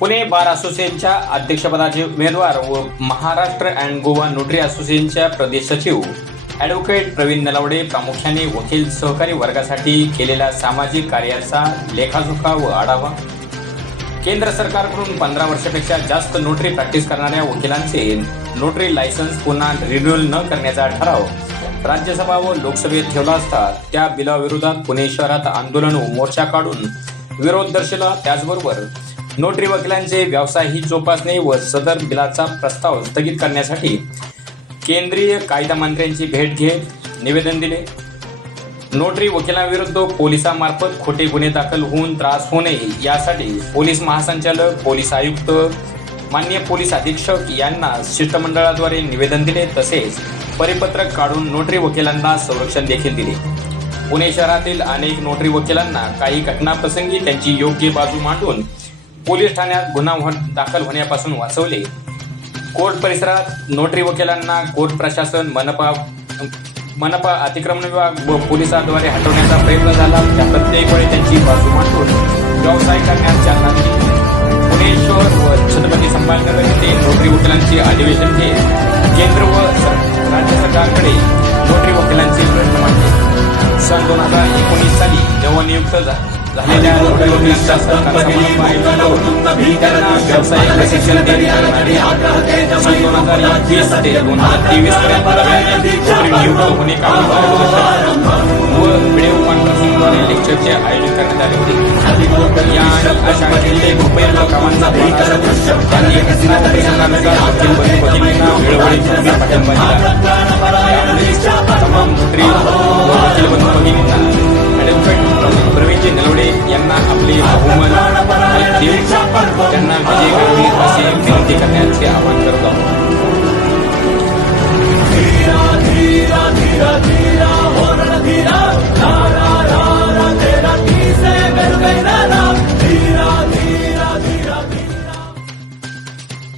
पुणे बार असोसिएशनच्या अध्यक्षपदाचे उमेदवार व महाराष्ट्र अँड गोवा नोटरी असोसिएशनच्या प्रदेश सचिव ॲडव्होकेट प्रवीण नलावडे प्रामुख्याने वकील सहकारी वर्गासाठी केलेल्या सामाजिक कार्याचा लेखाजोखा व आढावा. केंद्र सरकारकडून पंधरा वर्षापेक्षा जास्त नोटरी प्रॅक्टिस करणाऱ्या वकिलांचे नोटरी लायसन्स पुन्हा रिन्युअल न करण्याचा ठराव राज्यसभा व लोकसभेत ठेवला असता त्या बिलाविरोधात पुणे शहरात आंदोलन व मोर्चा काढून विरोध दर्शवला. त्याचबरोबर नोटरी वकिलांचे व्यवसायही जोपासणे व सदर बिलाचा प्रस्ताव स्थगित करण्यासाठी केंद्रीय कायदा मंत्र्यांची भेट घेत निवेदन दिले. नोटरी वकिलांविरुद्ध पोलिसांमार्फत खोटे गुन्हे दाखल होऊन त्रास होऊ नये यासाठी पोलीस महासंचालक पोलीस आयुक्त मान्य पोलीस अधीक्षक यांना शिष्टमंडळाद्वारे निवेदन दिले. तसेच परिपत्रक काढून नोटरी वकिलांना संरक्षण देखील दिले. पुणे शहरातील अनेक नोटरी वकिलांना काही घटनाप्रसंगी त्यांची योग्य बाजू मांडून पोलीस ठाण्यात गुन्हा दाखल होण्यापासून वाचवले. कोर्ट परिसरात नोटरी वकिलांना कोर्ट प्रशासन मनपा मनपा अतिक्रमण विभाग व पोलिसांद्वारे हटवण्याचा प्रयत्न झाला. त्या प्रत्येक वेळी त्यांची बाजू मांडून व्यवसाय करण्यास चालना दिली. पुणे शहर व छत्रपती संभाजीनगर येथे नोटरी वकिलांचे अधिवेशन घेत केंद्र व राज्य सरकारकडे नोटरी वकिलांचे प्रश्न मांडले. सन दोन हजार एकोणीस साली नवनियुक्त नियुक्त झालेल्या व्यावसायिक प्रशिक्षण देण्यात दोन हजार एकवीस ते दोन हजार तेवीस नियुक्त होणे व व्हिडिओ कॉन्फरन्सिंगद्वारे लेक्चरचे आयोजन करण्यात आले होते. या आणि अशा कित्येक उपयुक्त कामांचा त्यांनी घटना वकील बंधू वेळोवेळी पाठिंबा दिला. यांना आपली बहुमत देऊन त्यांना विजय करावी असे विनंती करण्याचे आवाहन करत. आहोत